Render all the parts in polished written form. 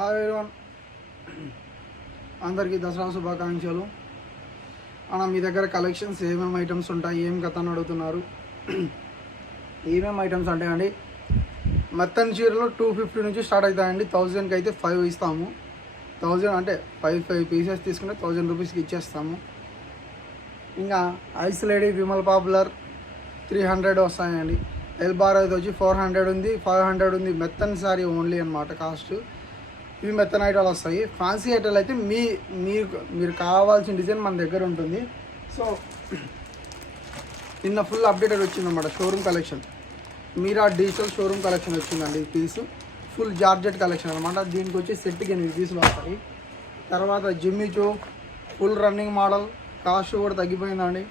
Hi everyone, అందరికీ దసరా శుభాకాంక్షలు. అన్న మీ దగ్గర కలెక్షన్స్ ఏమేమి ఐటమ్స్ ఉంటాయి, ఏం కథ అని అడుగుతున్నారు. ఏమేమి ఐటమ్స్ అంటే అండి, మెత్తని చీరలు 250 నుంచి స్టార్ట్ అవుతాయండి. 1000కి అయితే 5 ఇస్తాము. 1000 అంటే 5 పీసెస్ తీసుకుంటే 1000 రూపీస్కి ఇచ్చేస్తాము. ఇంకా ఐస్ లేడీ విమల్ పాపులర్ 300 వస్తాయండి. ఎల్బార్ అయితే వచ్చి 400 ఉంది, 500 ఉంది. మెత్తని సారీ ఓన్లీ అనమాట కాస్ట్. ఇవి మెత్తన ఐటాలు వస్తాయి. ఫ్యాన్సీ ఐటాలు అయితే మీరు కావాల్సిన డిజైన్ మన దగ్గర ఉంటుంది. సో నిన్న ఫుల్ అప్డేటెడ్ వచ్చిందన్నమాట షోరూమ్ కలెక్షన్. మీరా డిజిటల్ షోరూమ్ కలెక్షన్ వచ్చిందండి. పీసు ఫుల్ జార్జెట్ కలెక్షన్ అనమాట. దీనికి వచ్చి సెట్కి 8 పీసులు వస్తాయి. తర్వాత Jimmy Choo full running model, cost కూడా తగ్గిపోయిందండి.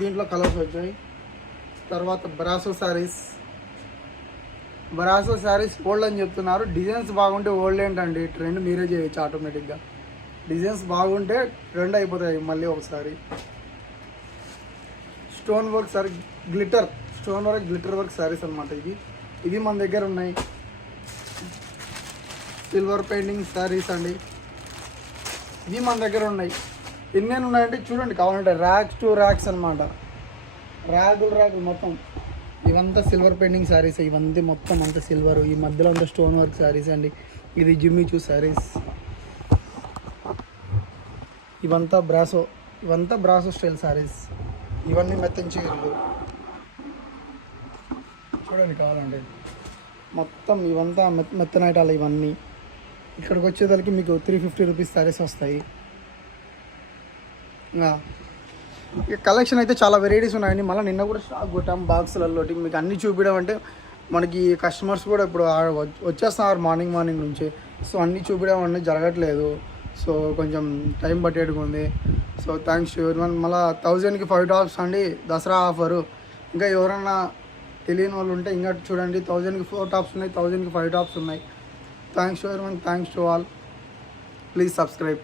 దీంట్లో కలర్స్ వచ్చాయి. తర్వాత బ్రాసో శారీస్ ఓల్డ్ అని చెప్తున్నారు. డిజైన్స్ బాగుంటే ఓల్డ్ ఏంటండి, ట్రెండ్ మీరే చేయొచ్చు ఆటోమేటిక్గా. డిజైన్స్ బాగుంటే ట్రెండ్ అయిపోతాయి మళ్ళీ ఒకసారి. Stone work glitter work saris అనమాట. ఇవి మన దగ్గర ఉన్నాయి. సిల్వర్ పెయింటింగ్ శారీస్ అండి, ఇవి మన దగ్గర ఉన్నాయి. ఎన్నేమి ఉన్నాయంటే చూడండి, కావాలంటే ర్యాక్స్ టు ర్యాక్స్ అనమాట. ర్యాకులు మొత్తం ఇవంతా సిల్వర్ పెయింటింగ్ శారీస్. ఇవంతా మొత్తం అంతా సిల్వర్. ఈ మధ్యలో అంతా స్టోన్ వర్క్ శారీస్ అండి. ఇది జిమ్మిచూ శారీస్. ఇవంతా బ్రాసో స్టైల్ శారీస్. ఇవన్నీ మెత్తని చీరలు చూడండి, కావాలండి మొత్తం ఇవంతా మెత్తన ఐటాలు. ఇవన్నీ ఇక్కడికి వచ్చేసరికి మీకు 350 రూపీస్ శారీస్ వస్తాయి. ఇక కలెక్షన్ అయితే చాలా వెరైటీస్ ఉన్నాయండి. మళ్ళీ నిన్న కూడా స్టాక్ కొట్టాం బాక్సులలో. మీకు అన్నీ చూపించడం అంటే మనకి కస్టమర్స్ కూడా ఇప్పుడు వచ్చేస్తున్నారు మార్నింగ్ నుంచి. సో అన్నీ చూపించడం అనేది జరగట్లేదు. సో కొంచెం టైం పట్టేట్టుగా ఉంది. So thanks to everyone. మళ్ళీ 1000కి 5 టాప్స్ అండి, దసరా ఆఫరు. ఇంకా ఎవరన్నా తెలియని వాళ్ళు ఉంటే ఇంకా చూడండి, 1000కి 4 టాప్స్ ఉన్నాయి, 1000కి 5 టాప్స్ ఉన్నాయి. Thanks to everyone, thanks to all. Please subscribe.